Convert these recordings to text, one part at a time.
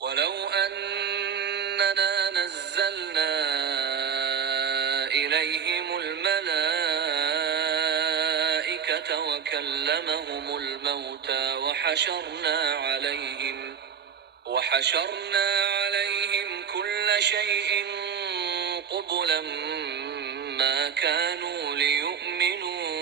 ولو أننا نزلنا إليهم الملائكة وكلمهم الموتى وحشرنا عليهم كل شيء قبلا ما كانوا ليؤمنوا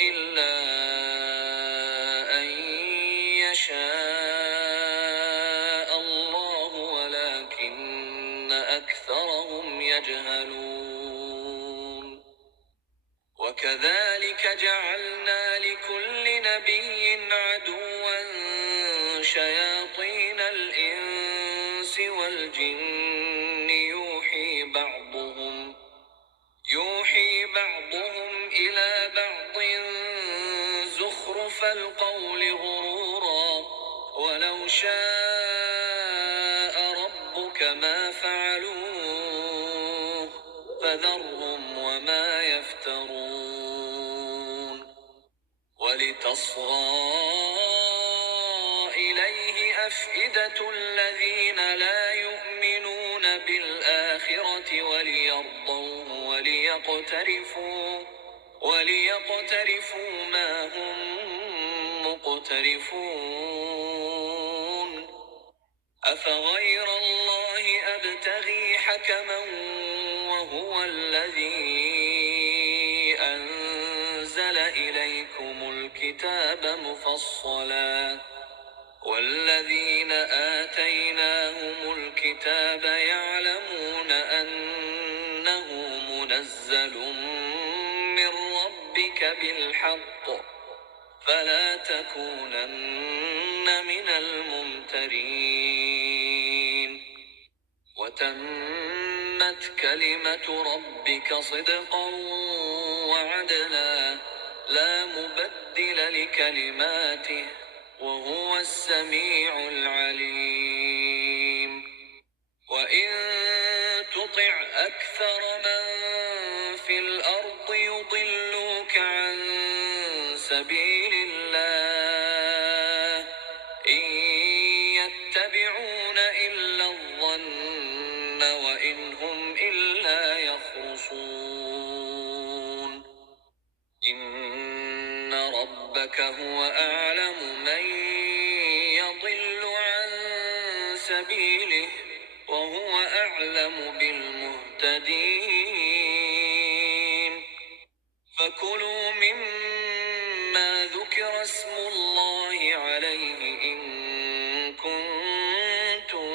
إلا أن يشاء الله ولكن أكثرهم يجهلون. وكذلك جعلنا لكل نبي عدوا شياطين الإنس والجن يوحي بعضهم إلى بعض زخرف القول غرورا ولو شاء ربك ما فعلوه فذرهم وما يفترون. ولتصغى إليه أفئدة الذين لا يؤمنون بالآخرة وليرضوه وليقترفوا ما هم مقترفون. أفغير الله أبتغي حكما وهو الذي أنزل إليكم الكتاب مفصلا والذين آتيناهم الكتاب يعلمون أنه منزل من ربك بالحق فلا تكونن من الممترين. وتمت كلمة ربك صدقا وعدلا لا مبدل لكلماته وهو السميع العليم. وإن تطع أكثر من في الأرض يضلوك عن سبيل الله إن يتبعون إلا الظن وإن هم إلا يخرصون. إن ربك هو أعلم من يضل عن سبيله وهو أعلم بالمهتدين. فكلوا مما ذكر اسم الله عليه إن كنتم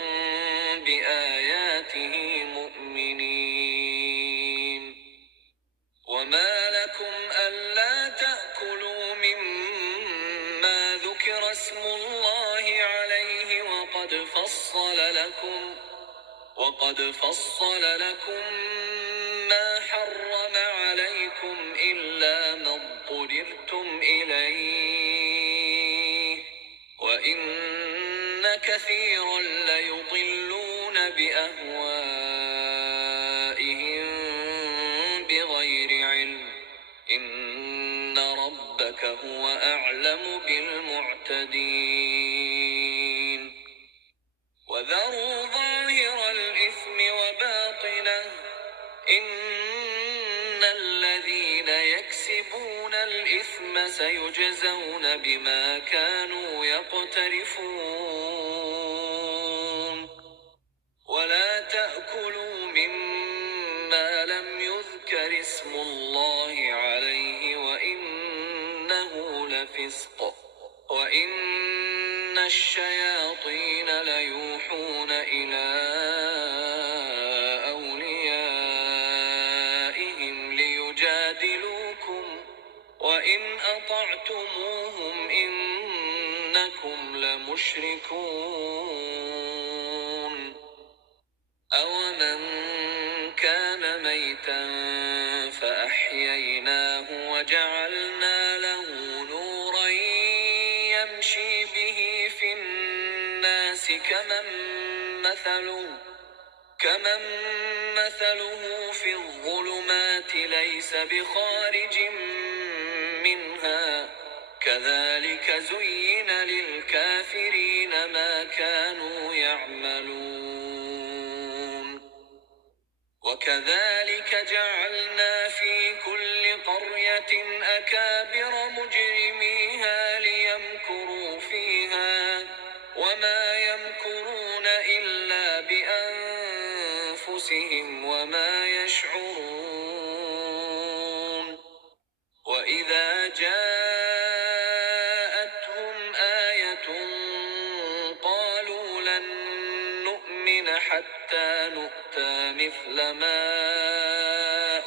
بآياته مؤمنين. وما لكم ألا تأكلوا مما ذكر اسم الله عليه وقد فصل لكم ما حرم عليكم إلا ما اضطررتم إليه وإن كثيرا ليضلون بأهوائهم بغير علم إن ربك هو أعلم بالمعتدين. وذروا ظاهر الإثم وباطنه إن الذين يكسبون الإثم سيجزون بما كانوا يقترفون. ولا تأكلوا مما لم يذكر اسم الله عليه وإنه لفسق وإن الشياطين ليوحون إلى أوليائهم ليجادلوكم وإن أطعتموهم إنكم لمشركون. أومن كان ميتا فأحييناه وجعلنا له نورا يمشي به في الناس كمن مثله في الظلمات ليس بخارج منها كذلك زين للكافرين ما كانوا يعملون وكذلك جعلنا في كل قرية أكابر مجرميها ليمكروا فيها وما يمكرون إلا بأنفسهم وما يشعرون وإذا جاءتهم آية قالوا لن نؤمن حتى نؤتى مثل ما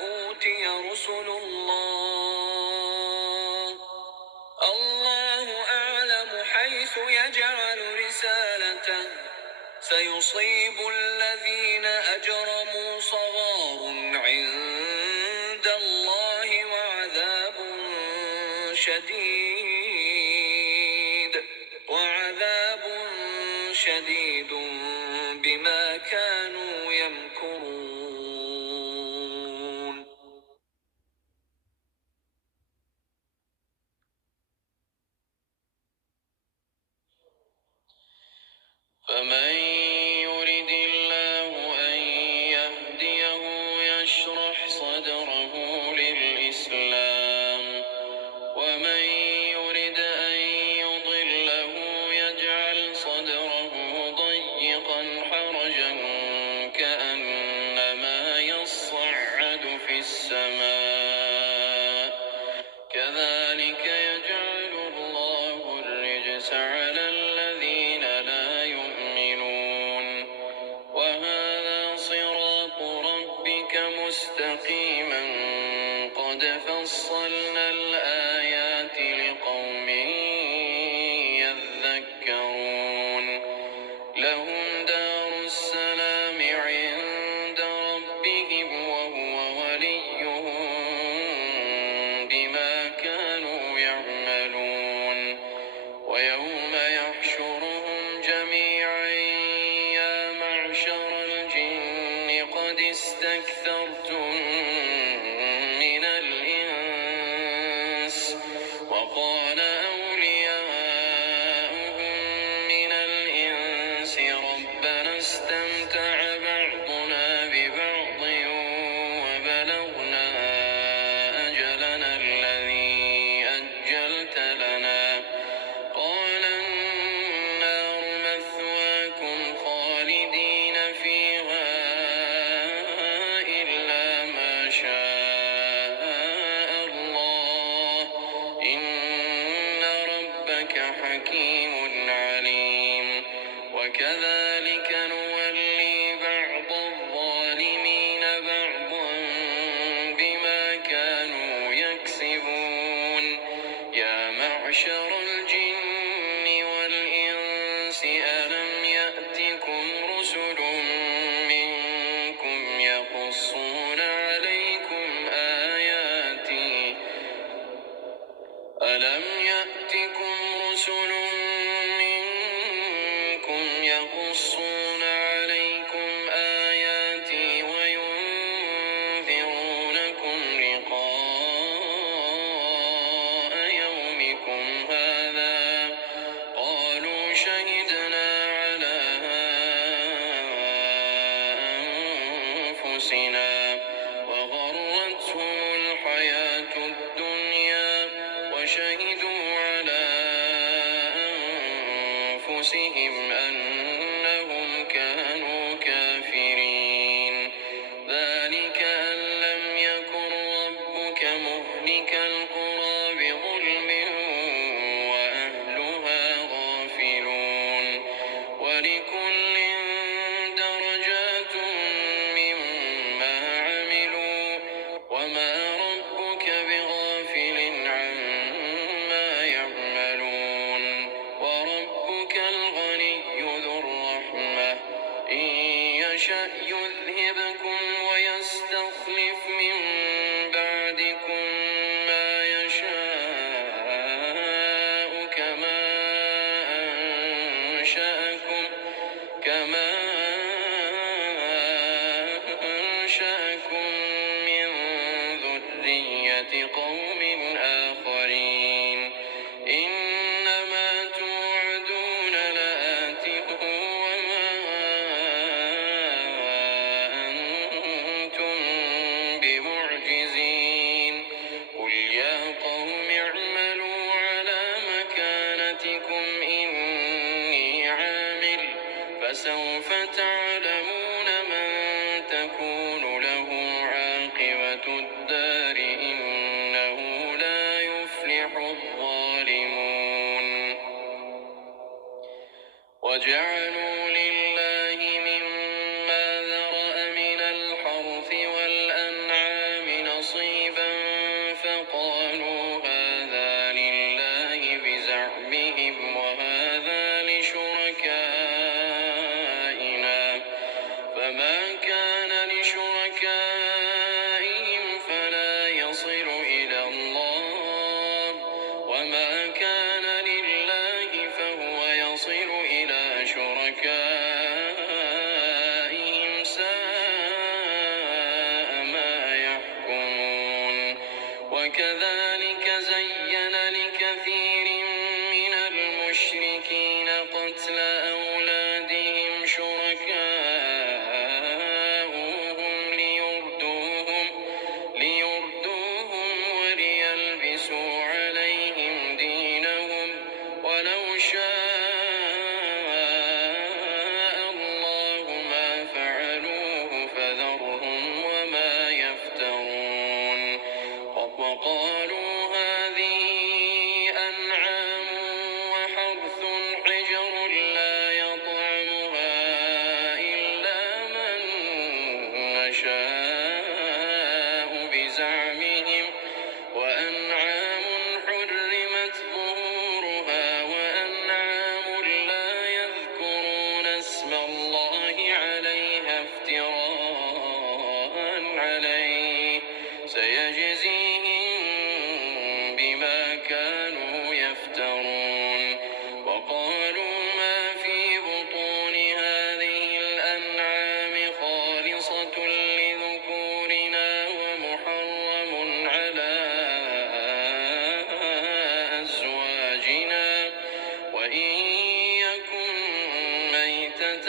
أوتي رسل الله أعلم حيث يجعل رسالته سيصيب الذين أجرموا صغار عند الله وعذاب شديد بما كانوا يمكرون فمن يرد الله أن يهديه يشرح صدره للإسلام ومن يرد أن يضله يجعل صدره ضيقا حرجا كأنما يصعد في السماء كذلك يجعل الله الرجس على الذين لا يؤمنون وهذا صراط ربك مستقيما قد فصلنا الآيات لقوم يذكرون لهم دار السلام عند ربهم وهو وليهم بما كانوا يعملون ويوم يحشرهم جميعا يا معشر الجن قد استكثرتم من الإنس وقال أولياؤهم من الإنس ربنا استمتع بعضنا ببعض وبلغنا أجلنا الذي أجلت لنا قال النار مثواكم خالدين فيها إلا ما شاء الله إن ربك حكيم عليم وكذلك نولي بعض الظالمين بعضا بما كانوا يكسبون يا معشر الجن والإنس ألم يأتكم رسل منكم يقصون عليكم آياتي ألم يأتكم رسل منكم يقصون عليكم آياتي وينذرونكم لقاء يومكم هذا قالوا شهدنا على أنفسنا وغرتهم الحياة الدنيا وشهدوا على أنفسهم أنهم كانوا كافرين ذلك أن لم يكن ربك مهلك القرى بظلم وأهلها غافلون ولكل درجات مما عملوا وما ربك بغافل عما يعملون وربك الغني ذو الرحمة إن يشأ يذهبكم ويستخلف من بعدكم ما يشاء كما أنشأكم من ذرية قوم آخرين وكذلك زين لكثير من المشركين قتل أولادهم شركاؤهم ليردوهم وليلبسوا عليهم دينهم ولو شاء الله ما فعلوه فذرهم وما يفترون وقالوا هذه أنعام وحرث حجر لا يطعمها إلا من نشاء بزعمهم وأنعام حرمت ظهورها وأنعام لا يذكرون اسم الله عليها افتراء عليه سيجزيهم بما كانوا يفترون وقالوا ما في بطون هذه الأنعام خالصة لذكورنا ومحرم على أزواجنا وإن يكن ميتة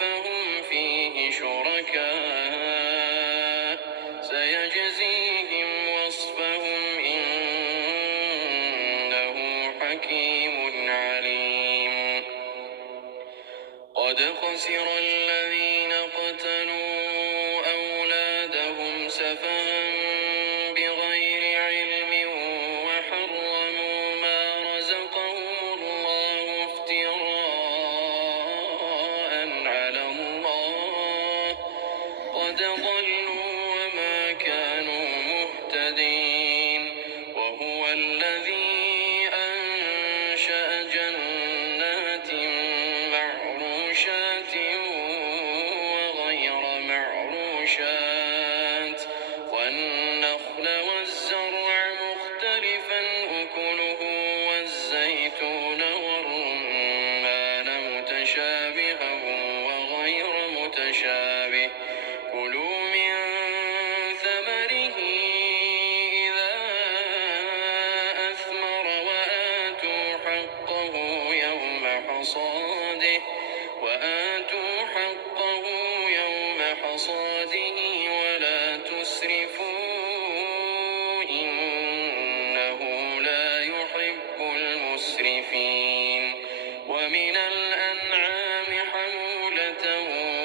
فهم فيه شركاء سيجزيهم وصفهم إنه حكيم عليم قد خسر الذين قتلوا أولادهم سفها بغير علم وحرموا ما رزقهم الله افتراء على الله قد ضلوا وما كانوا مهتدين وهو الذي أنشأ جنات معروشات وغير معروشات والنخل والزرع مختلفا أكله والزيتون والرمان متشابها وغير متشابه كلوا من ثمره إذا أثمر وآتوا حقه يوم حصاده ولا تسرفوا إنه لا يحب المسرفين ومن الأنعام حمولة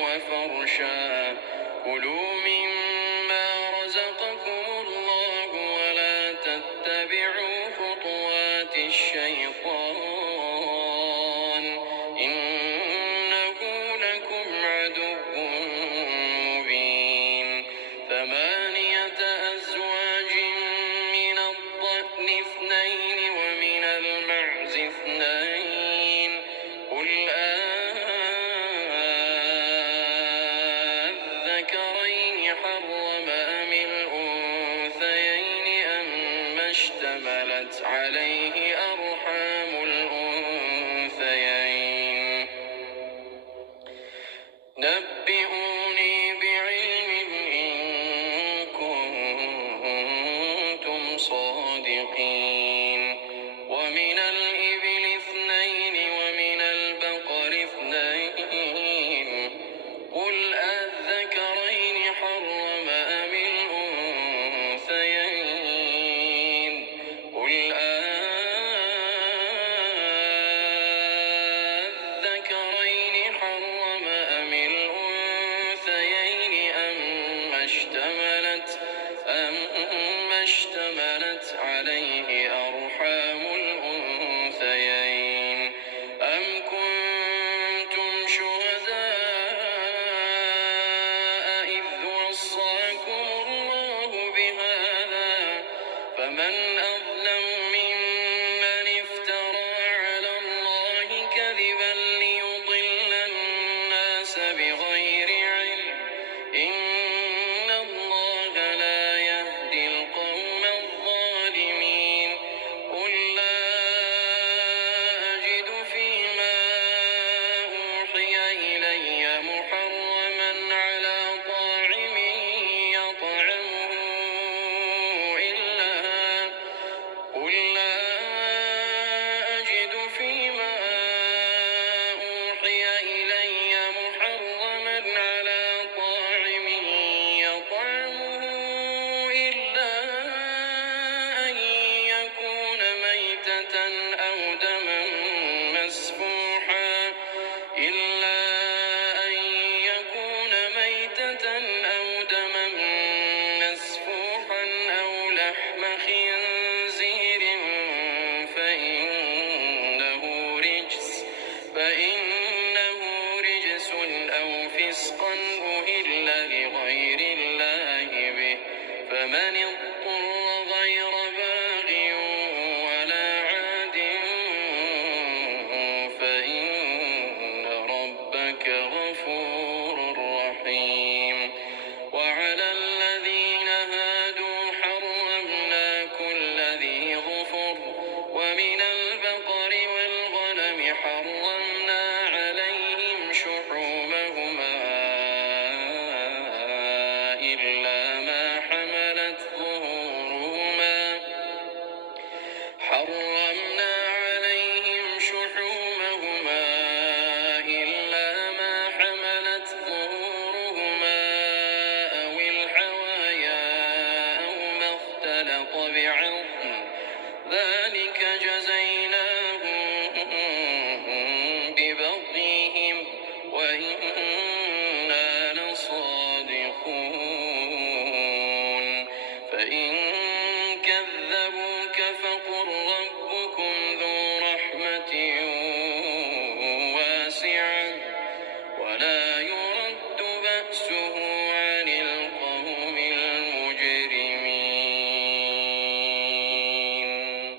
وفرشا كلوا مما رزقكم الله ولا تتبعوا خطوات الشيطان إنه لكم عدو مبين ثمانية أزواج من الضأن اثنين ومن المعز اثنين قل أذكرين حرم أم الأنثيين أما اشتملت عليه أرحام الأنثيين نبئوني بعلم إن كنتم صادقين ومن الإبل اثنين ومن البقر اثنين قل أذكرين حرم أم الأنثيين قل أذكرين حرم أم الأنثيين أما اشتملت عليه أرحام الأنثيين أم كنتم شهداء إذ وصاكم الله بهذا فمن أظلم ممن افترى على الله كذبا ليضل الناس بغير علم إن الله لا يهدي القوم الظالمين إلا ما حملت ظهورهما حرمنا عليهم شحومهما إلا ما حملت ظهورهما أو الحوايا أو ما اختلط بعظم ذلك جزيناهم ببغيهم وإنا لصادقون فإن كذبوك فقل ربكم ذو رحمة واسعة ولا يرد بأسه عن القوم المجرمين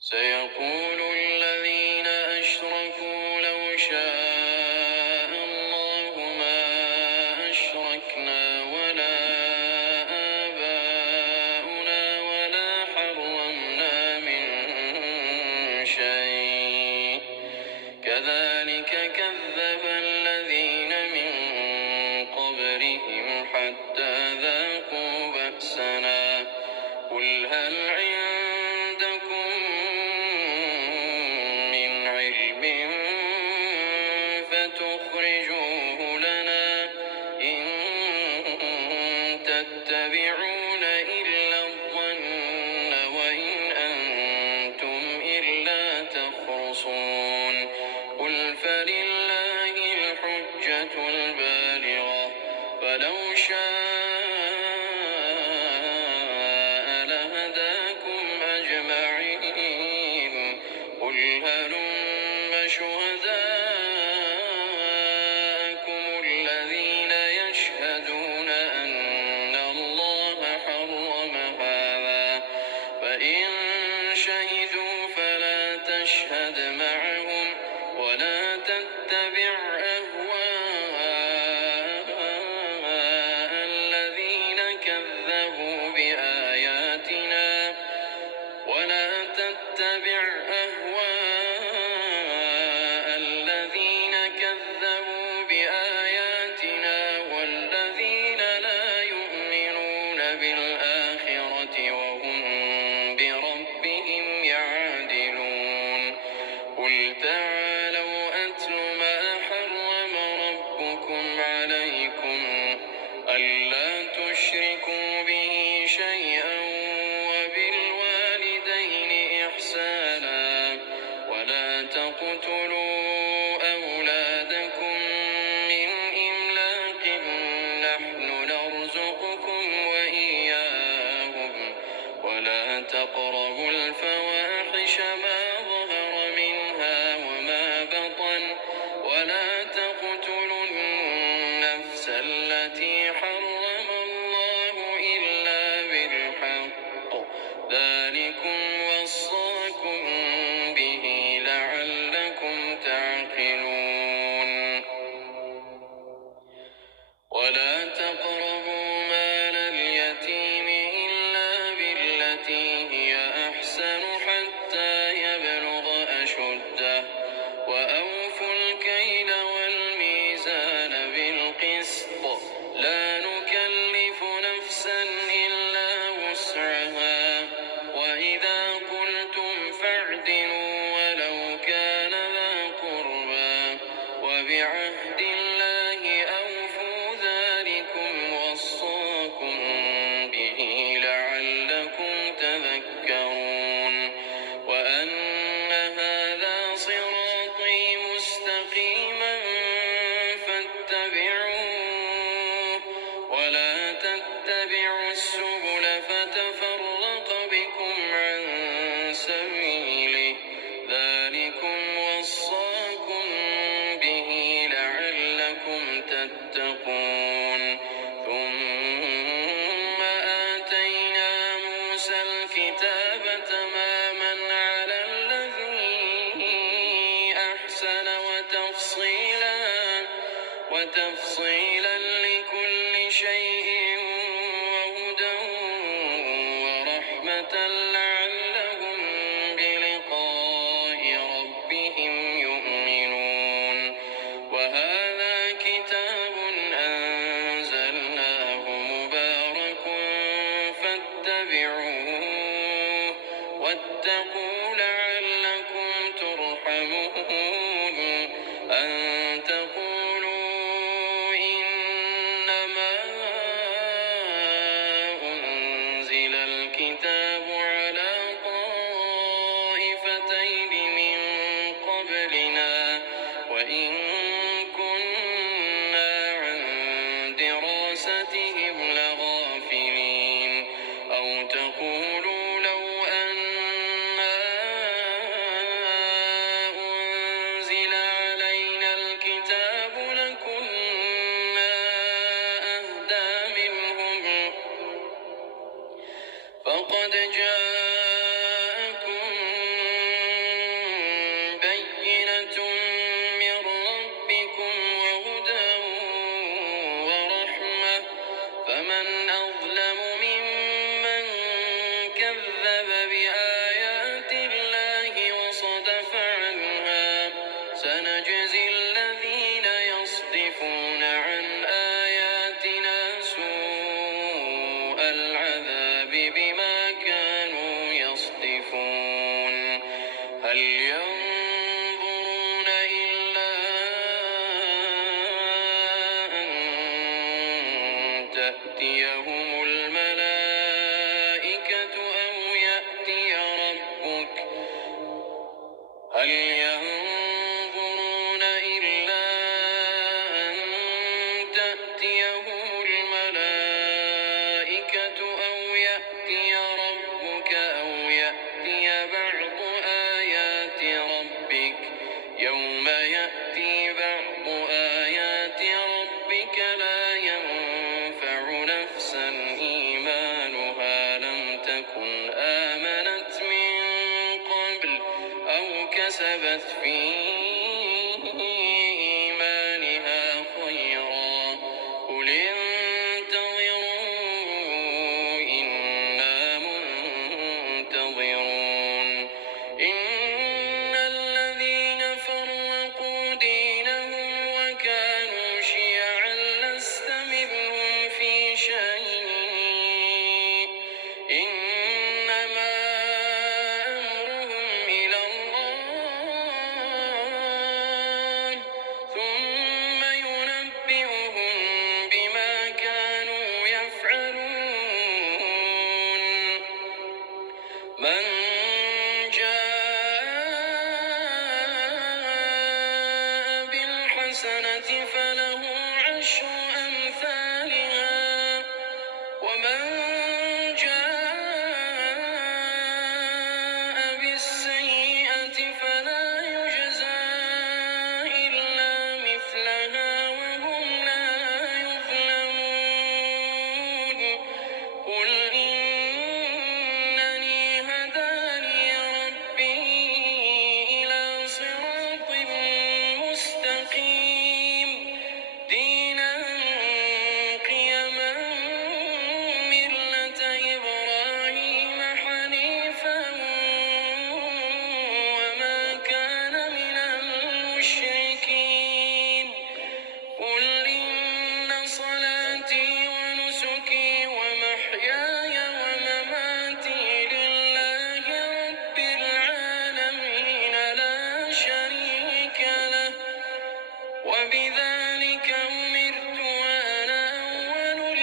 سيقول الذين أشركوا لو شاء الله ما أشركنا ولا آباؤنا ولا حرمنا من شيء كذلك كذب الذين من قبلهم حتى ذاقوا بأسنا قل هل عندكم من علم فتخرجوه لنا إن تتبعون إلا الظن وإن أنتم إلا تخرصون قل فلله الحجة البالغة فلو شاء لهداكم أجمعين قل هلم شهداءكم الذين يشهدون أن الله حرم هذا فإن شهدوا فلا تشهد معهم ولا تتبع أهواء الذين كذبوا بآياتنا والذين لا يؤمنون بالآخرة وهم بربهم يعدلون قل تعالوا أتل ما حرم ربكم عليكم ألا تشركوا به شيئا وبالوالدين إحسانا ولا تقتلوا أولادكم من إملاق نحن نرزقكم وإياهم ولا تقربوا الفواحش ما ظهر منها وما بطن ولا تقتلوا النفس التي حرم الله إلا بالحق ذلكم وصاكم به لعلكم تعقلون ولا تقربوا مال اليتيم إلا بالتي هي أحسن حتى يبلغ أشده وأوفوا الكيل والميزان بالقسط لا نكلف نفسا إلا وسعها وإذا قلتم فاعدلوا ولو كان ذا قربى وبعهد الله أوفوا ذلكم وصاكم به لعلكم تذكرون وأن هذا صراطي مستقيما فاتبعوه ولا تتبعوا السبل فتفرق بكم عن سبيله ذلكم وصاكم به لعلكم تتقون ثم آتينا موسى الكتاب تماما على الذي أحسن وتفصيلا لكل شيء وهدى ورحمة لعلهم بلقاء ربهم يؤمنون وهذا كتاب أنزلناه مبارك الكتاب على طائفتين من قبلنا وإن كنا عن دراستهم لغافلين أو تقولوا لو أنا أنزل علينا الكتاب لكنا أهدى منهم فقد جاءكم بينة من ربكم وهدى ورحمة فمن أظلم ممن كذب بآيات الله وصدف عنها سنجزي الذين يصدفون عن آياتنا سوء العذاب بما كانوا يصدفون هل ينظرون إلا أن تأتيهم الملائكة أو يأتي ربك هل ينظرون إلا أن تأتيهم الملائكة أو يأتي ربك أو يأتي بعض آيات ربك يوم يأتي بعض آيات ربك لا ينفع نفسا إيمانها لم تكن آمنت من قبل أو كسبت في إيمانها خيرا قل انتظروا إنا منتظرون إن الذين فرقوا دينهم وكانوا شيعا لست منهم في شيء إنما أمرهم إلى الله ثم ينبئهم بما كانوا يفعلون من جاء بالحسنة فله عشر أمثالها ومن جاء بالسيئة فلا يجزى إلا مثلها وهم لا يظلمون قل إنني هداني ربي إلى صراط مستقيم دينا قيما ملة إبراهيم حنيفا وما كان من المشركين قل إن صلاتي ونسكي ومحياي ومماتي لله رب العالمين لا شريك له وبذلك أمرت وأنا أول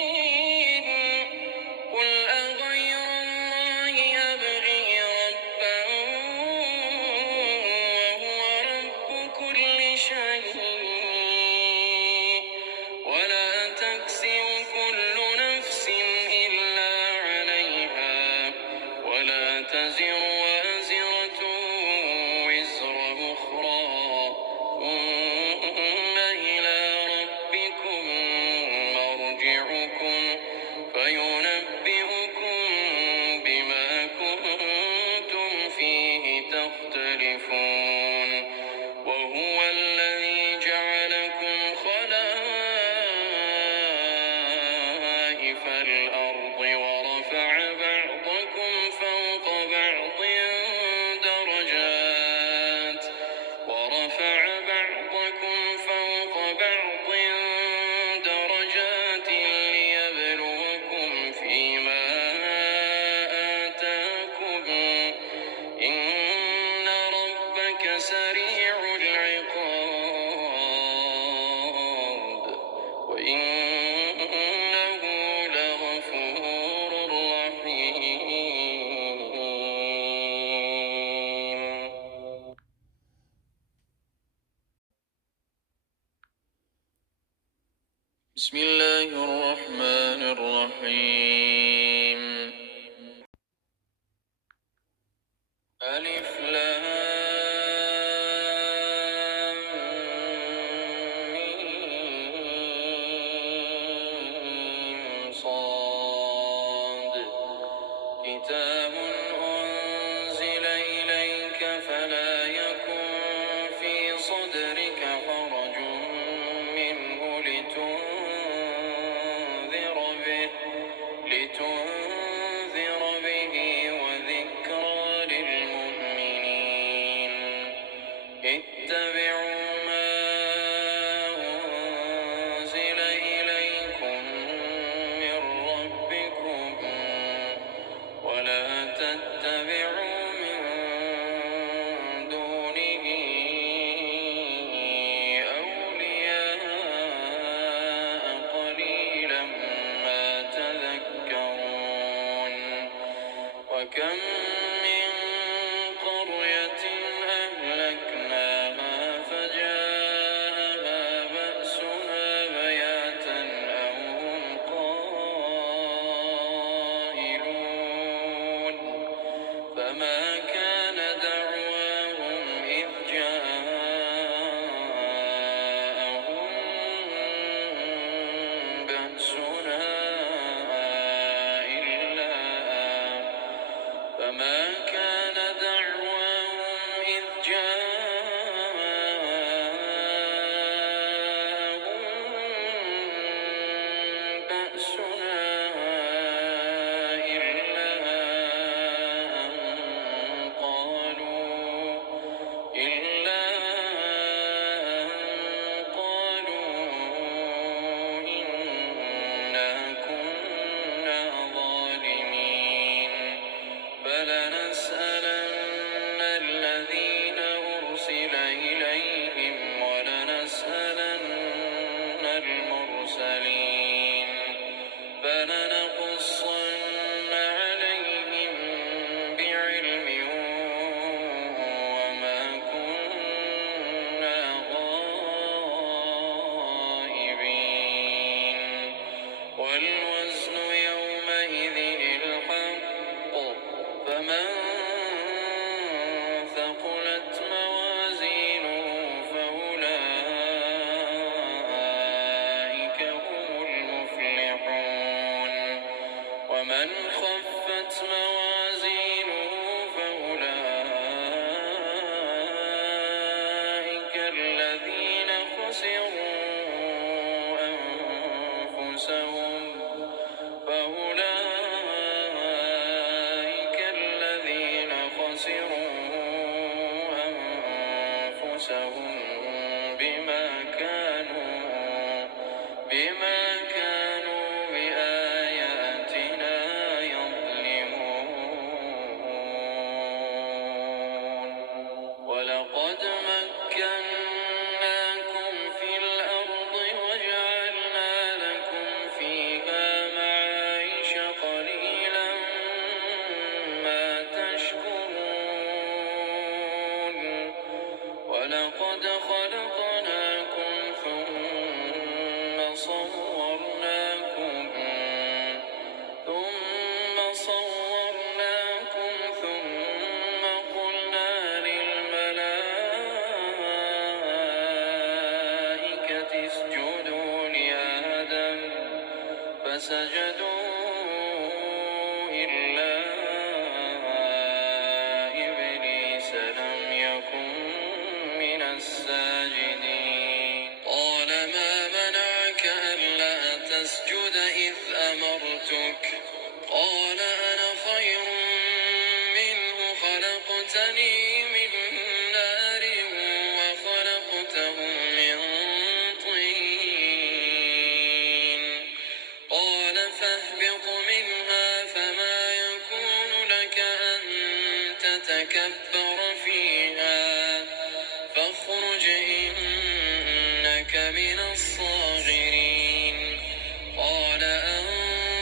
المسلمين قل أغير الله أبغي ربا وهو رب كل شيء ولا تكسب كل نفس إلا عليها ولا تزر وازرة وزر أخرى ثم إلى ربكم مرجعكم فينبئكم بما كنتم فيه تختلفون وهو الذي جعلكم خلائف الأرض ورفع بعضكم فوق بعض درجات ليبلوكم فيما آتاكم إن ربك سريع العقاب وإنه لغفور الله الرحمن الرحيم ألف لام ميم صاد كتاب أنزل إليك فلا يكن في صدرك حرج منه لتنذر به وذكرى للمؤمنين اتبعوا ما أنزل إليكم من ربكم ولا تتبعوا من دونه أولياء قليلا ما تذكرون وكم من قرية أهلكناها فجاءها بأسنا بياتا أو هم قائلون فما كان دعواهم إذ جاءهم بأسنا فما كان دعواهم إذ جاءهم بأسنا إلا أن قالوا إنا كنا ظالمين فلنسألن الذين أرسل إليهم ولنسألن المرسلين فلنقصن عليهم بعلم وما كنا غائبين والوزن يومئذ الحق فمن ثقلت موازينه فأولئك هم المفلحون ومن خفت موازينه فأولئك الذين خسروا أنفسهم بما كانوا بآياتنا يظلمون ولقد مكناكم في الأرض وجعلنا لكم فيها معايش قليلا ما تشكرون ولقد خلقناكم ثم صورناكم ثم قلنا للملائكة اسجدوا لآدم فسجدوا إلا إبليس لم يكن من الساجدين قال ما منعك ألا تسجد إذ أمرتك قال أنا خير منه خلقتني من نار وخلقته من طين قال فاهبط منها فما يكون لك أن تتكبر فيها فاخرج إنك من الصاغرين قال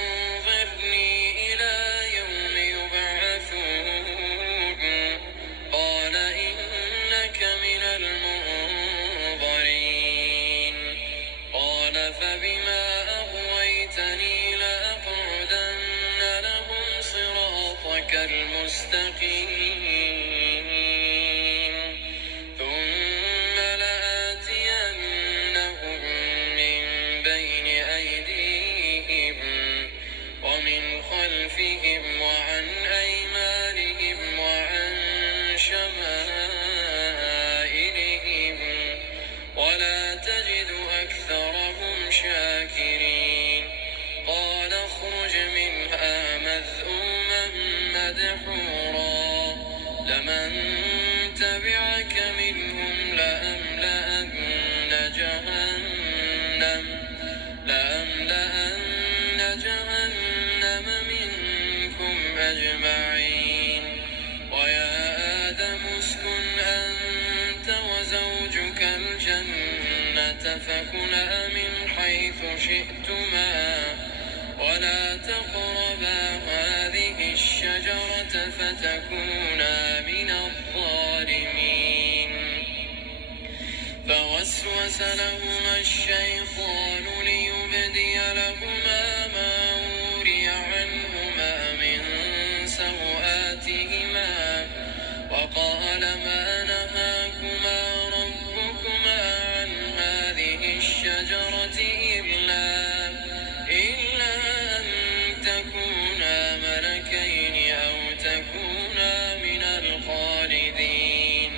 أنظرني إلى يوم يبعثون قال إنك من المنظرين قال فبما مستقيم ثم لآتينهم من بين أيديهم ومن خلفهم وعن أيمانهم وعن شمائلهم ولا تجد أكثرهم شاكرين قال اخرج منها مذءوما مدحورا لمن تبعك منهم لأملأن جهنم منكم أجمعين ويا آدم اسكن أنت وزوجك الجنة فكلا من حيث شئتما ولا تقربا هذه الشجرة فتكونا من الظالمين فوسوس لهما الشيطان ليبدي لهما ما وري عنهما من سوآتهما وقال ما نهاكما ربكما عن هذه الشجرة إلا أن تكونا ملكين أو تكونا من الخالدين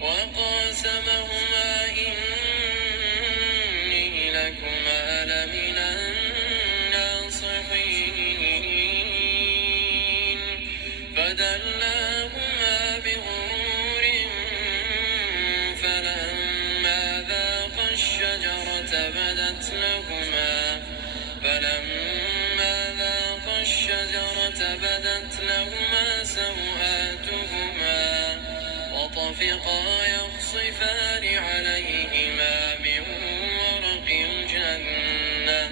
وقاسمهما إني لكما لمن الناصحين فدلاهما بغرور فلما ذاقا الشجرة بدت لهما سوآتهما وطفقا يخصفان عليهما من ورق الجنة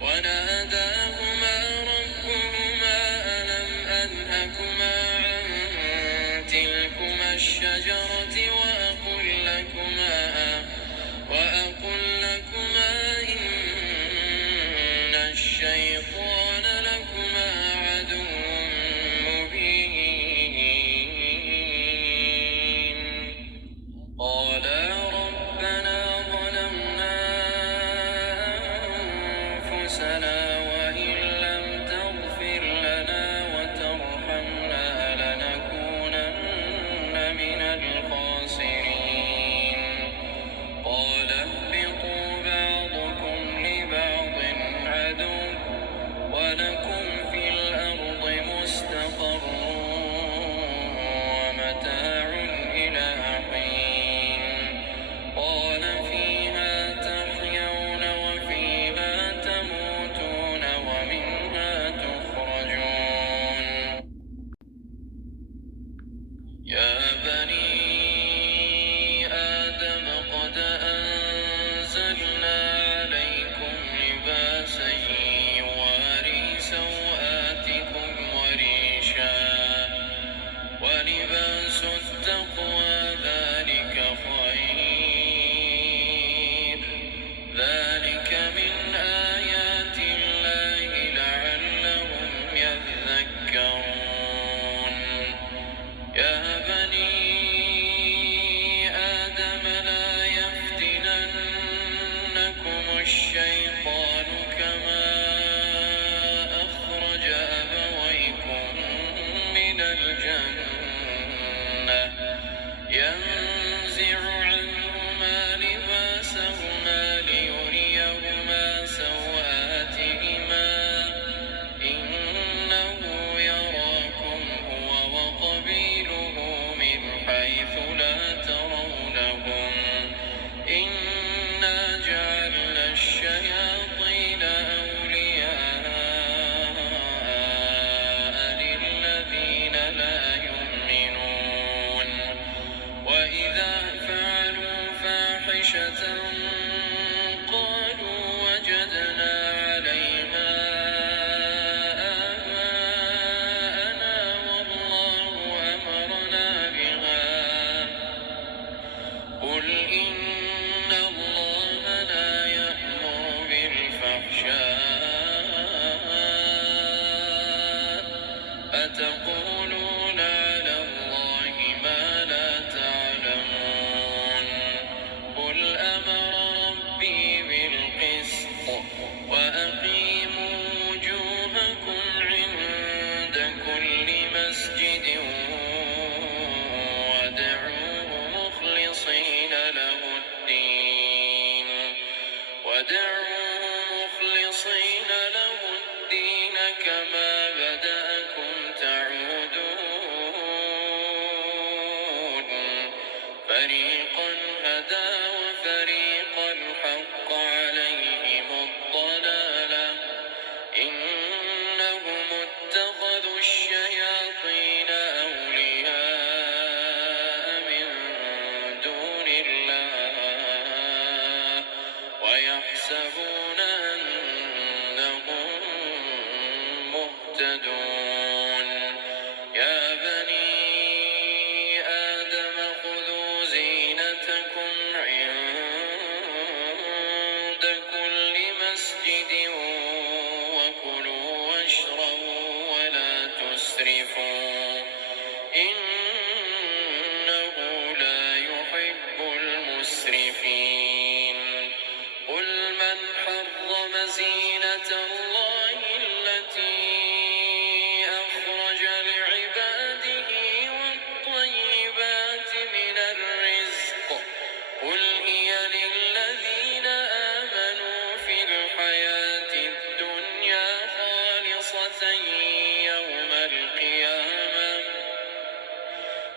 وناداهما ربهما ألم أنهكما عن تلكما الشجرة وأقل لكما إن الشيطان لكما عدو مبين قالا ربنا ظلمنا أنفسنا وإن لم تغفر لنا وترحمنا لنكونن من الخاسرين قال اهبطوا بعضكم لبعض عدو ولكم في الأرض مستقر ومتاع إلى حين قال فيها تحيون وفيها تموتون ومنها تخرجون يا بني آدم قد أنزلنا عليكم لباسا يواري سوآتكم ولباس التقوى ذلك خير ذلك من آيات الله لعلهم يذكرون يا بني آدم لا يفتننكم الشيطان كما أخرج أبويكم من الجنة ينزع عنهما لباسهما ليريهما سوآتهما إنه يراكم هو وقبيله من حيث لا ترونهم إنا جعلنا الشياطين أولياء للذين لا يؤمنون وإذا فعلوا فاحشة قالوا وجدنا عليها آباءنا والله أمرنا بها قل إن الله لا يأمر بالفحشاء أتقولون مخلصين له الدين كما بدأكم تعودون فريقا هدى وفريقا حق عليهم الضلالة إنهم اتخذوا الشياطين أولياء من دون الله ويحسبون أنهم مهتدون يا بني آدم خذوا زينتكم عند كل مسجد وكلوا واشربوا ولا تسرفوا إنه لا يحب المسرفين قل من حرم زينة الله التي أخرج لعباده والطيبات من الرزق قل هي للذين آمنوا في الحياة الدنيا خالصة يوم القيامة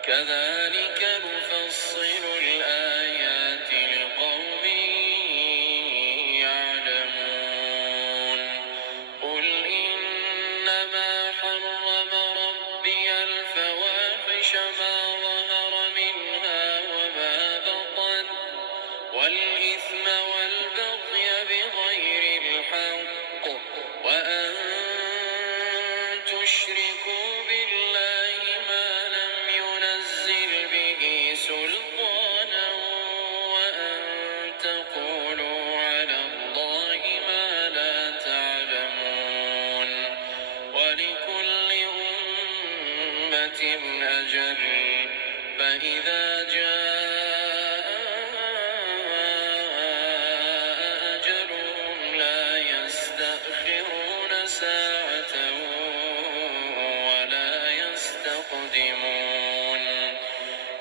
كذلك نفصل الآيات لقوم يعلمون قل إنما حرم ربي الفواحش ما ظهر منها وما بطن والإثم والبغي بغير الحق وأن تشركوا بالله ما لم ينزل به سلطانا وأن تقولوا على الله ما لا تعلمون ولكل أمة أجل فإذا جاء أجلهم لا يستأخرون ساعة ولا يستقدمون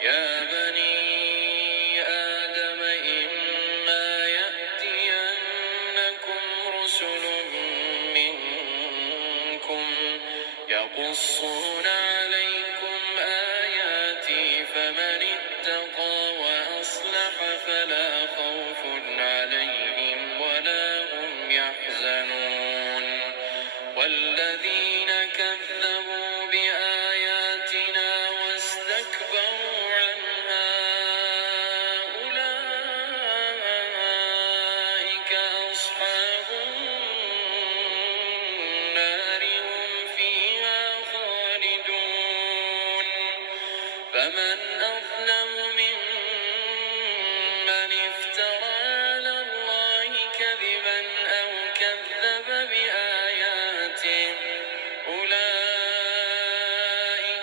يا بني آدم إما يأتينكم رسل منكم يقصون عليكم آياتي فمن اتقى وأصلح فلا خوف عليهم ولا هم يحزنون والذين كذبوا بآياتنا واستكبروا عنها أولئك أصحاب النار هم فيها خالدون فمن أظلم ممن افترى على الله كذبا أو كذب بآياته أولئك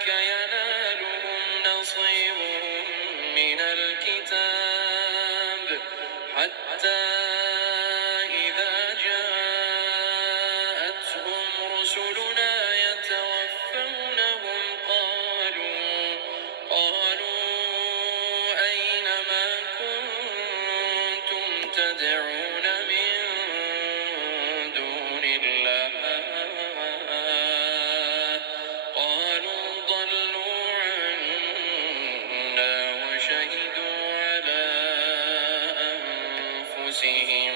ينالهم نصيبهم من الكتاب حتى إذا جاءتهم رسلنا يتوفونهم قالوا أين ما كنتم تدعون من دون الله قالوا ضلوا عنا وشهدوا على أنفسهم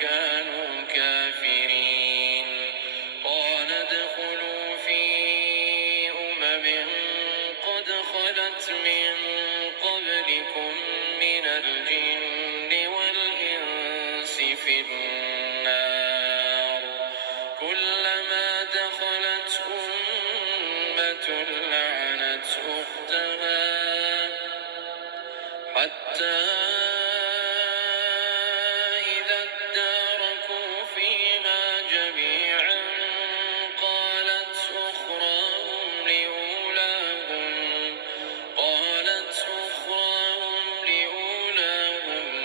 كانوا كافرين قال ادخلوا في قد خلت من قبلكم من الجن والإنس في النار كلما دخلت أمة لعنت أختها حتى إذا اداركوا فيها جميعا قالت أخراهم لأولاهم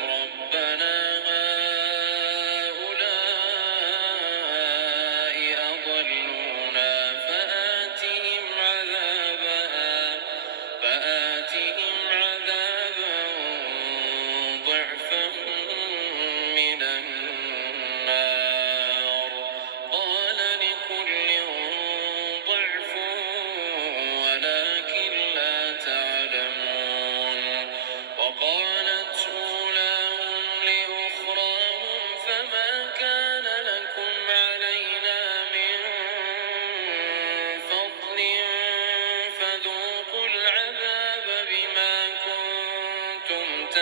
ربنا هؤلاء أضلونا فآتهم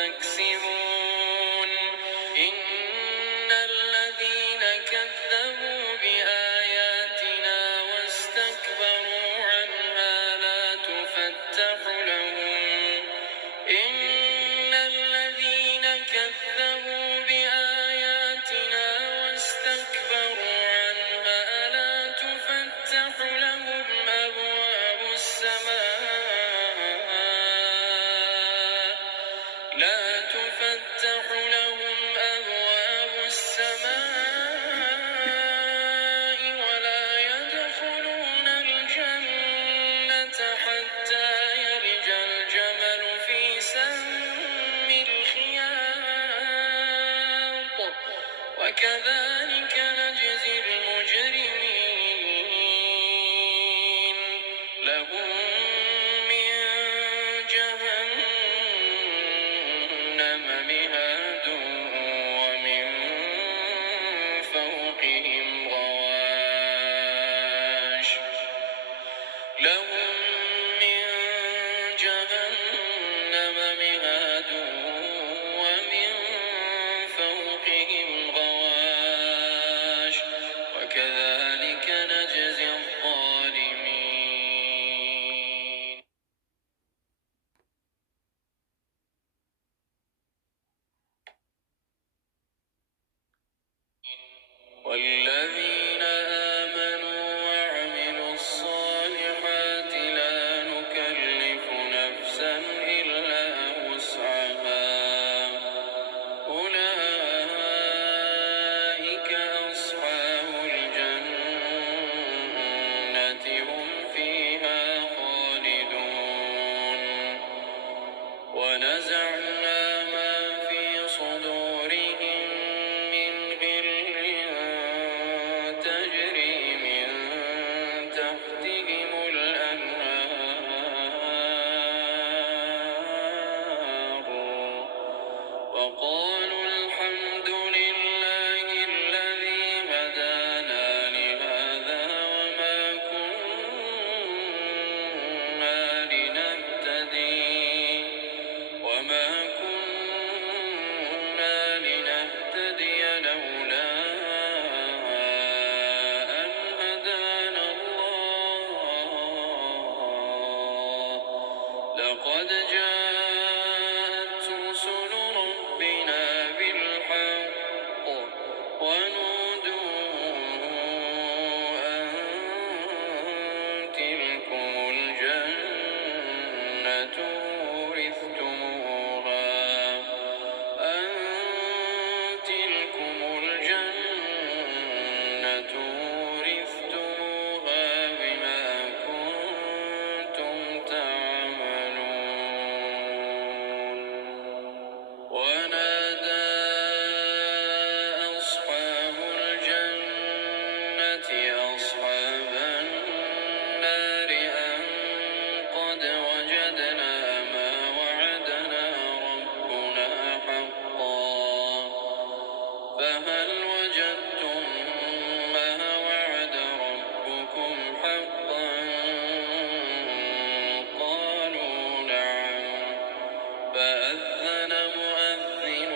تكسبون إن الذين كذبوا بآياتنا واستكبروا عنها لا تفتح لهم إن الذين كذبوا بآياتنا واستكبروا عنها لا تفتح لهم أبواب السماء ولا يدخلون الجنة حتى يلج الجمل في سم الخياط وكذلك نجزي المجرمين لهم من جهنم مهاد ومن فوقهم غواش لهم من جهنم مهاد ومن فوقهم غواش وكذلك نجزي الظالمين والذين آمنوا وعملوا الصالحات لا نكلف نفسا إلا وسعها أولئك أصحاب الجنة هم فيها خالدون ونزعنا ما في صدورهم من غل تجري من تحتهم الأنهار وقالوا الحمد لله الذي هدانا لهذا وما كنا لنهتدي لولا أن هدانا الله لقد جاءت رسل ربنا بالحق ونودوا أن تلكم الجنة أورثتموها بما كنتم تعملون ونادى أصحاب الجنة أصحاب النار أن قد وجدنا ما وعدنا ربنا حقا فهل وجدتم ما وعد ربكم حقا قالوا نعم فأذن مؤذن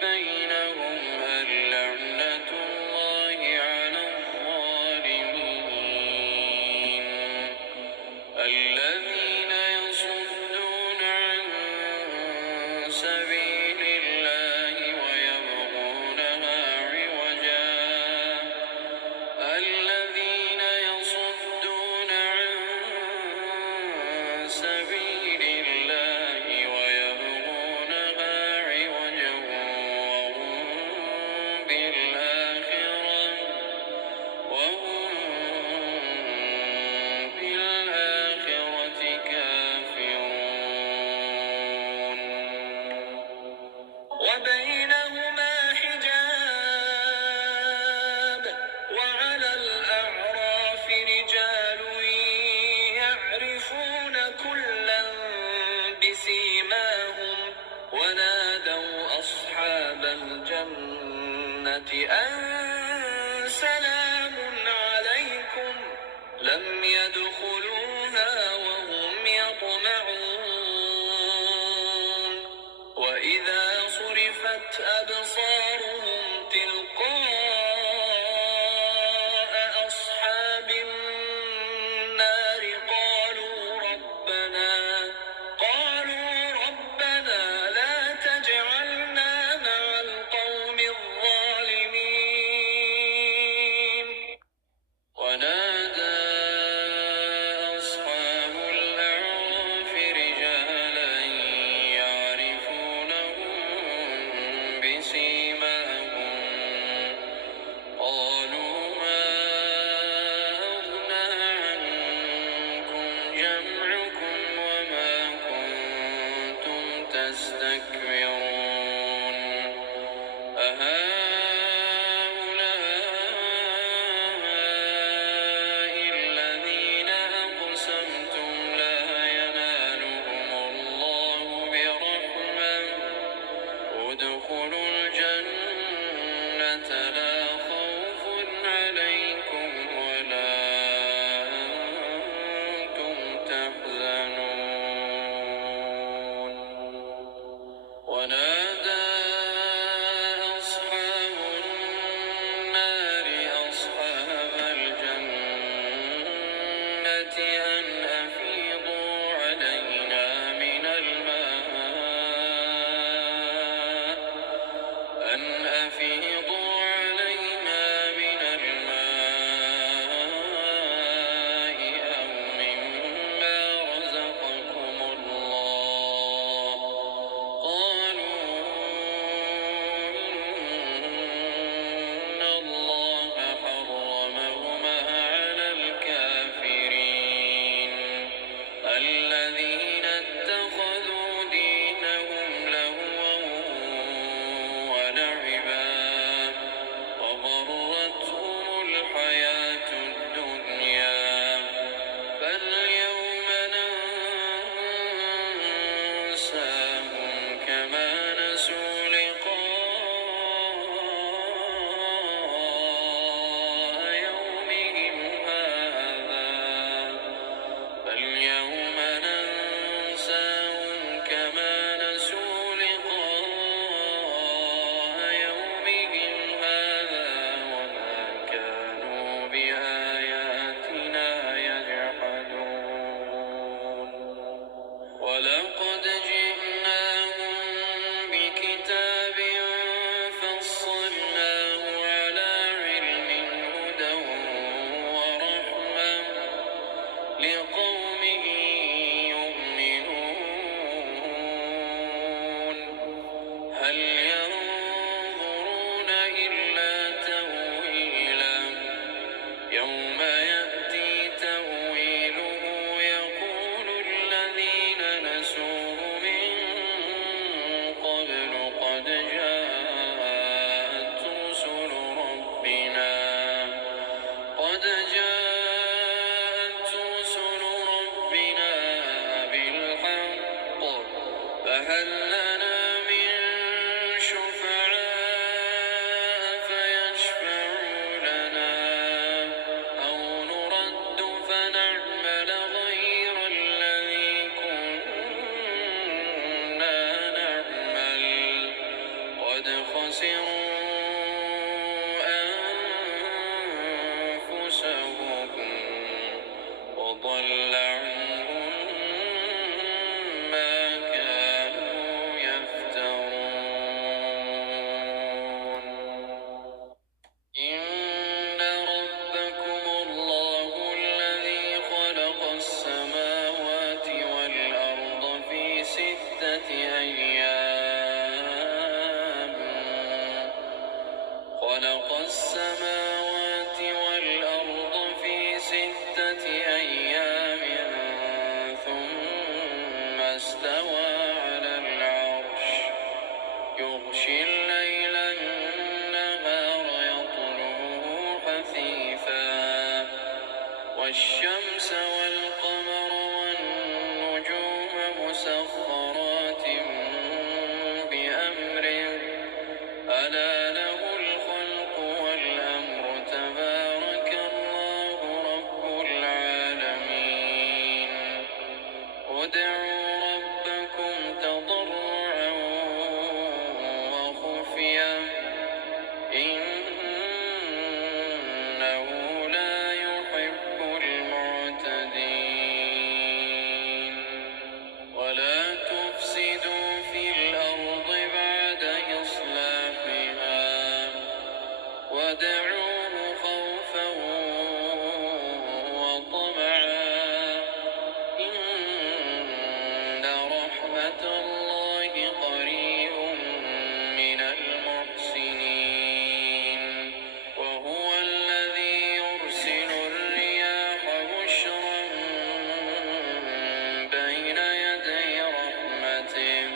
بينهم اللعنة الله على الظالمين الذين يصدون عن سبيل الله ويبغونها عوجا الذين يصدون عن سبيل الله ويبغونها عوجا وهم بالآخرة كافرون وبينهما حجاب وعلى الأعراف رجال يعرفون كلا بسيماهم ونادوا أصحاب الجنة أن سلام عليكم لم يدخلوها وهم يطمعون ذهبت أبصارهم تلقاء أصحاب النار قالوا ربنا لا تجعلنا مع القوم الظالمين ونادى أصحاب الأعراف رجالا يعرفونهم بسيماهم قالوا ما أغنى عنكم جمعكم وما كنتم تستكبرون أهؤلاء الذين أقسمتم لا ينالهم الله برحمة ادخلوا الجنة لا خوف عليكم ولا أنتم تحزنون ونادى أصحاب النار أصحاب الجنة أن أفيضوا علينا من الماء أو مما رزقكم الله قالوا إن الله حرمهما على الكافرين الذين اتخذوا دينهم لهوا ولعبا وغرتهم الحياة الدنيا فاليوم ننساهم كما نسوا لقاء يومهم هذا فاليوم ننساهم كما نسوا لقاء يومهم هذا وما كانوا بآياتنا يجحدون ولقد جئناهم بكتاب فصلناه على علم هدى ورحمة لقوم يؤمنون هل ينظرون إلا تأويله يوم يأتي تأويله يقول الذين نسوه من قبل قد جاءت رسل ربنا بالحق فهل لنا من شفعاء فيشفعوا لنا أو نرد فنعمل غير الذي كنا نعمل قد خسروا أنفسهم وضل عنهم ما كانوا يفترون إن ربكم الله الذي خلق السماوات والأرض في 6 أيام خلق السماوات والأرض في 6 أيام ثم استوى على العرش يغشي الليل النهار يطلبه حثيثا والشمس والقمر والنجوم مسخرات بأمره ألا له الخلق والأمر تبارك الله رب العالمين ادعوا ربكم تضرعا وخفيا ورحمة الله قريب من المحسنين وهو الذي يرسل الرياح بشرا بين يدي رحمته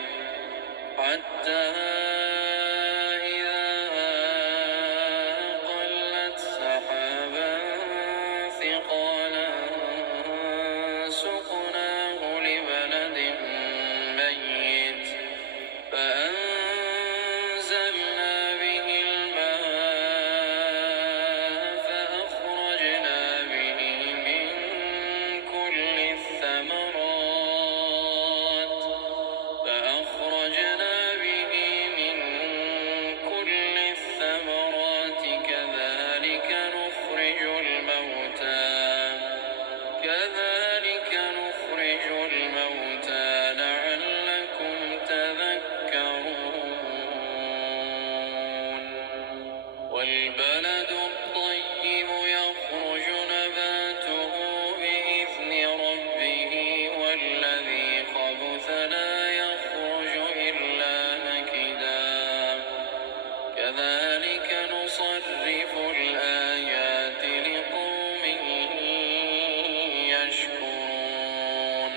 حتى إذا أقلت سحابا ثقالا سقناه لبلد ميت فأنزلنا به الماء فأخرجنا به من كل الثمرات كذلك نخرج الموتى لعلكم تذكرون والبلد الطيب يخرج نباته بإذن ربه والذي خبث لا يخرج إلا نكدا كذلك نصرف الآيات لقوم يشكرون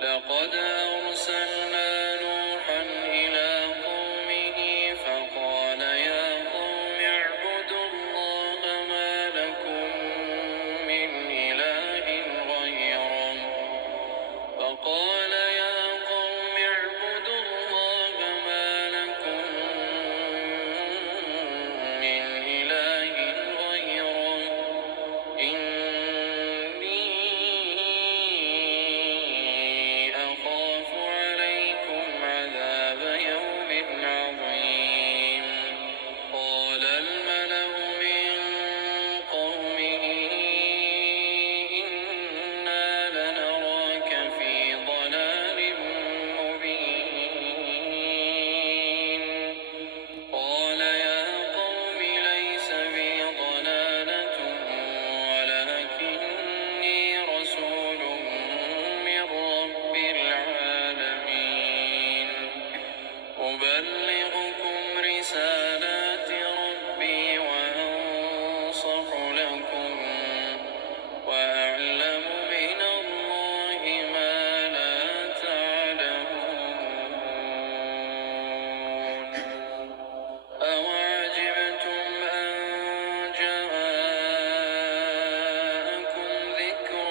لقد أرسلنا نوحا إلى قومه فقال يا قوم اعبدوا الله ما لكم من إله غيره إني أخاف عليكم عذاب يوم عظيم قال الملأ من قومه إنا لنراك في ضلال مبين قال يا قوم ليس بي ضلالة ولكني رسول من رب العالمين أبلغكم رسالات ربي وأنصح لكم وأعلم من الله ما لا تعلمون أوعجبتم أن جاءكم ذكر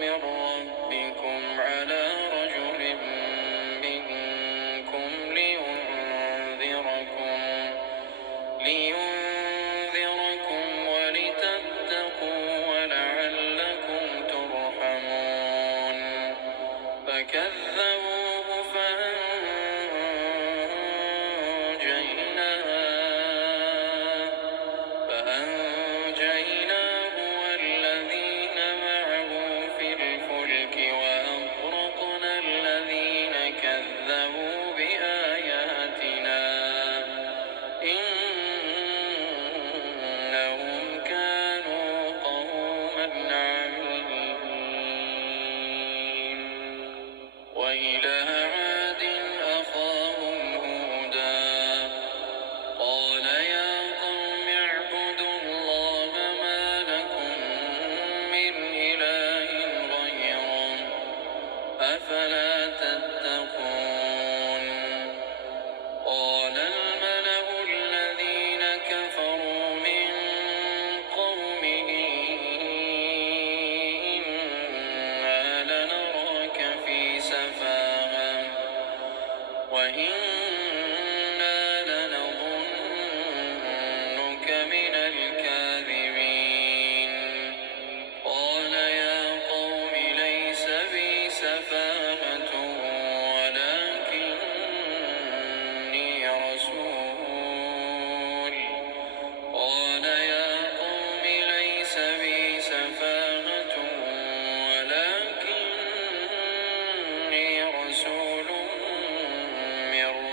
من ربكم على رجل منكم لينذركم ولتتقوا ولعلكم ترحمون فكذبوه فأنجيناه والذين معه في الفلك وأغرقنا الذين كذبوا بآياتنا إنهم كانوا قوما عمين وإلى عاد أخاهم هودا قال يا قوم اعبدوا الله ما لكم من إله غيره أفلا تتقون قال الملأ الذين كفروا من قومه إنا لنراك في سفاهة وإنا لنظنك من الكاذبين قال يا قوم ليس بي سفاهة ولكني رسول قال يا قوم ليس بي سفاهة ولكني رسول من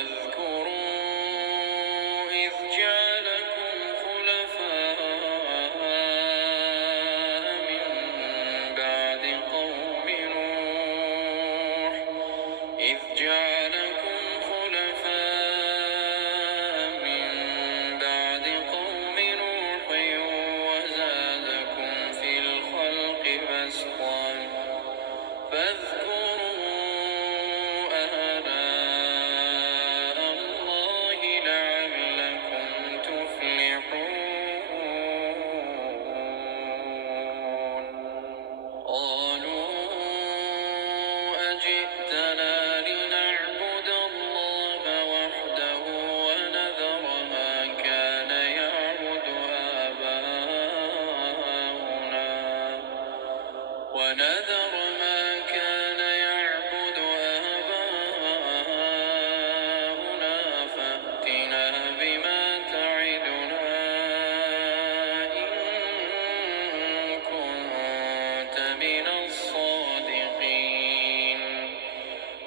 واذكروا إذ جعلكم خلفاء من بعد قوم نوح وزادكم في الخلق بسطا فاذكروا آلاء الله لعلكم تفلحون قالوا أجئتنا لنعبد الله وحده ونذر ما كان يعبد آباؤنا فأتنا بما تعدنا إن كنت من الصادقين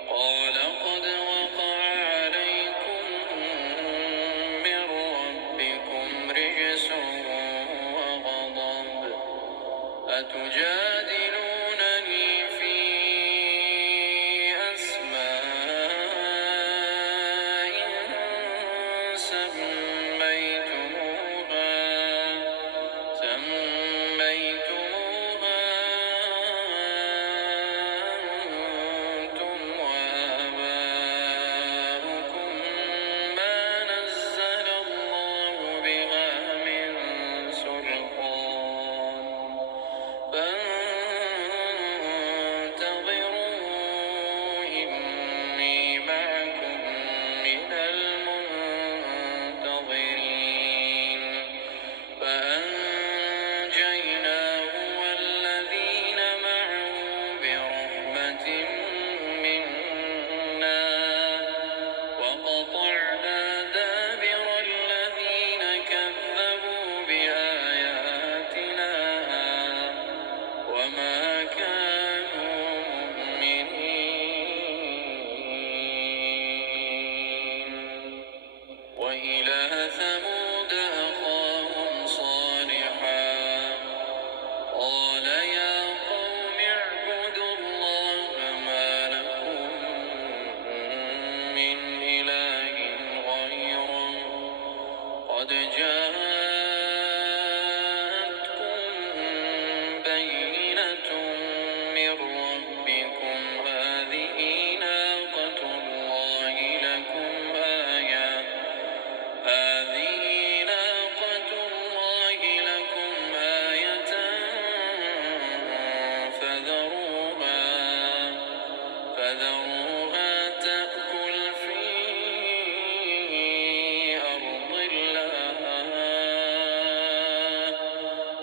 قال قد وقع عليكم من ربكم رجس وغضب أتجادلونني في أسماء سميتموها أنتم وآباؤكم ما نزل الله بها من سلطان فانتظروا إني معكم من المنتظرين فأنجيناه والذين معه برحمة منا وقطعنا دابر الذين كذبوا بآياتنا وما كانوا مؤمنين وإلى ثمود أخاهم صالحا قال يا قوم اعبدوا الله ما لكم من إله غيره قد جاءتكم بينة من ربكم هذه ناقة الله لكم آية فذروها تأكل في أرض الله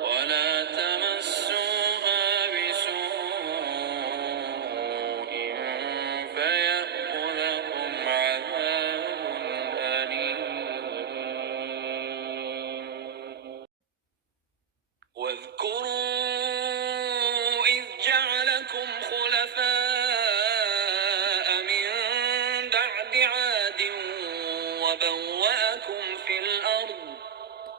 ولا تمسوها بسوء فيأخذكم عذاب أليم واذكروا إذ جعلكم خلفاء من بعد عاد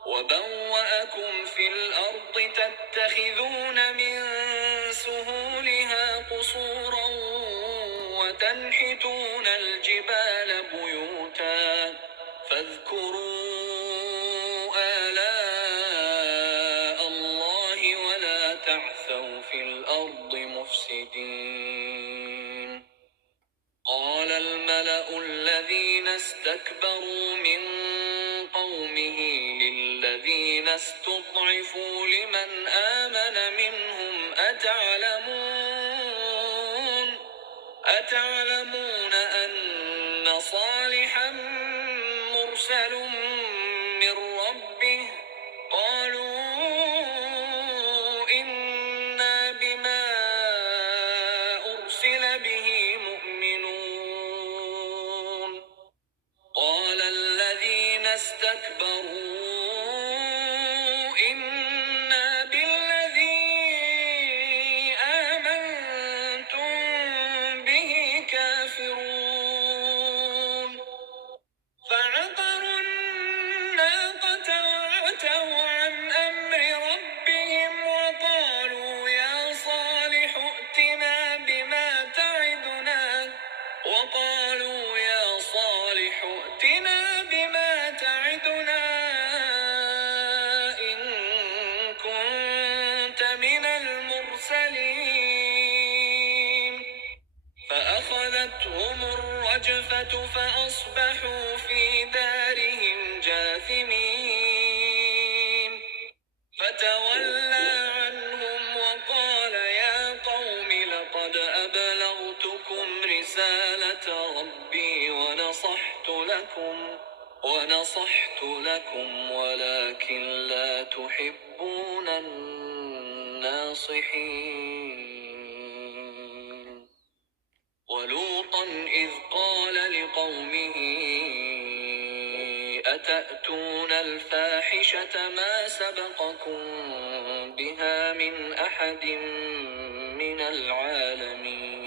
وبوأكم في الأرض تتخذون من سهولها قصورا وتنحتون الجبال بيوتا فاذكروا آلاء الله ولا تعثوا في الأرض مفسدين قال الملأ الذين استكبروا من قومه للذين استضعفوا لمن آمن منهم أتعلمون أن صالحا مرسل من ربه قالوا إنا بما أرسل به مؤمنون قال الذين استكبروا إنا بالذي آمنتم به كافرون الرجفة فأصبحوا في دارهم جاثمين فتولى عنهم وقال يا قوم لقد أبلغتكم رسالة ربي ونصحت لكم ولكن لا تحبون الناصحين ولوطا إذ قال لقومه أتأتون الفاحشة ما سبقكم بها من أحد من العالمين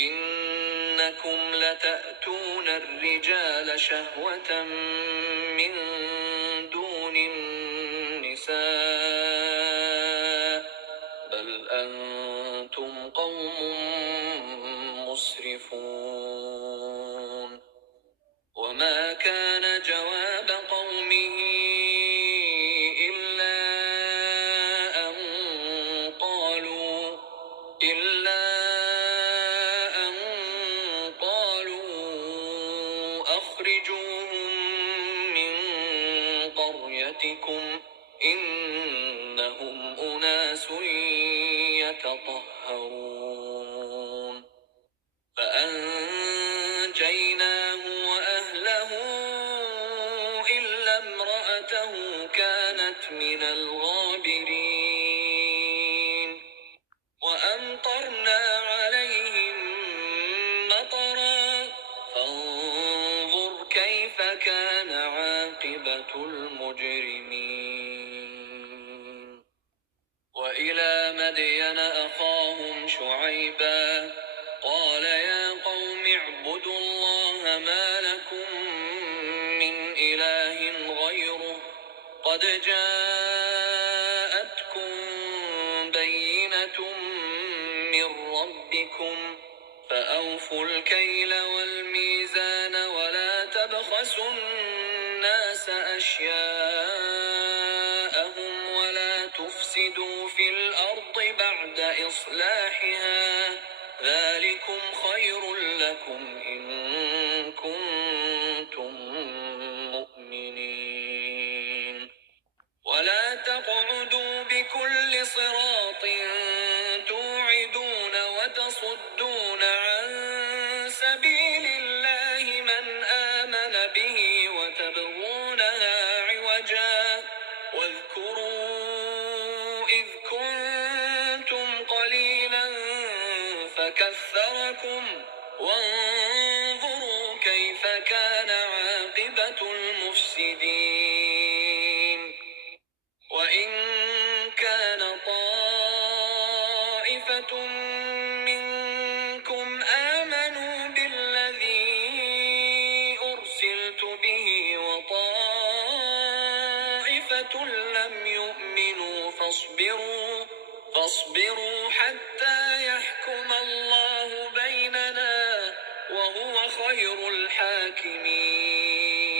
إنكم لتأتون الرجال شهوة من دون النساء بل أنتم قوم مسرفون وما كان جواب قومه إلا أن قالوا أخرجوهم من قريتكم إنهم أناس يتطهرون فأنجيناه وأهله إلا امرأته كانت من الغابرين وأمطرنا عليهم مطرا فانظر كيف كان عاقبة المجرمين وإلى مدين أخاهم شعيبا قال يا قوم اعبدوا الله ما لكم من إله غيره قد جاءتكم بينة من ربكم فأوفوا الكيل والميزان ولا تبخسوا الناس أشياءهم ولا تفسدوا في الأرض بعد إصلاحها ذلكم خير لكم إن كنتم مؤمنين ولا تقعدوا بكل صراط توعدون وتصدون عن سبيل الله من آمن به وتبغونها عوجا واذكروا إذ كنتم قليلا فكثركم وانظروا كيف كان عاقبة المفسدين وإن كان طائفة منكم آمنوا بالذي أرسلت به وطائفة لم يؤمنوا فاصبروا حتى يحكم الله بيننا وهو خير الحاكمين